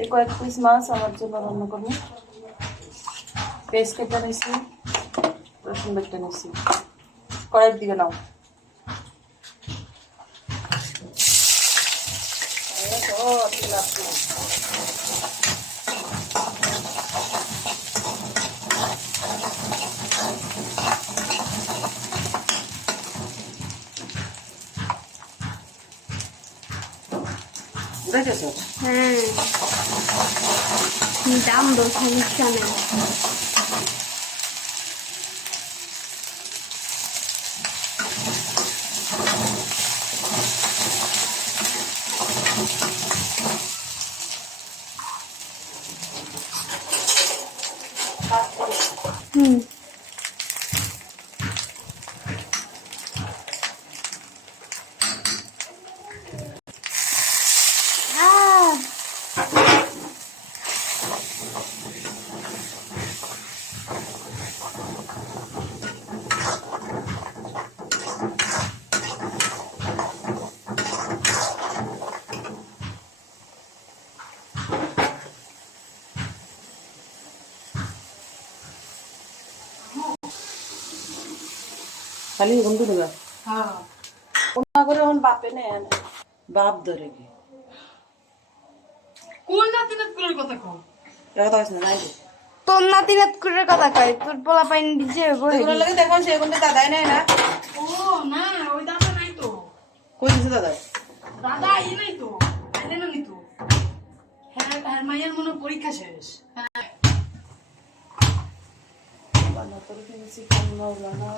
এই কয়েক পিস মাছ আমার জন্য রান্না করবো। পেঁয়াজ কেটে নিয়েছি, রসুন বেটে নিয়েছি। কড়াইয়ের দিকে নাও। দেখেছো? হ্যাঁ, দাম দো সমস্যা নেই। হুম, খালি বন্ধু দেবা। হ্যাঁ, কোনা করে এখন বাপে নেই, বাপ ধরে কি কোন নাতি নাতকুলের কথা কও? কথা আছে না নাই তোর নাতি নাতকুরের কথা কয়, তোর পোলা পাইন দিছে এগুলো লাগে দেখো সে কোনটা দাদাই নাই না। ও না, ওই দাদা নাই তো। কই দিছে দাদা? দাদা ই নাই তো, আইলে না নিতো। হ্যাঁ, হ্যাঁ, মায়ের মনে হয় পরীক্ষা শেষ। হ্যাঁ, বানা তোর কি চিকেন মাওলা না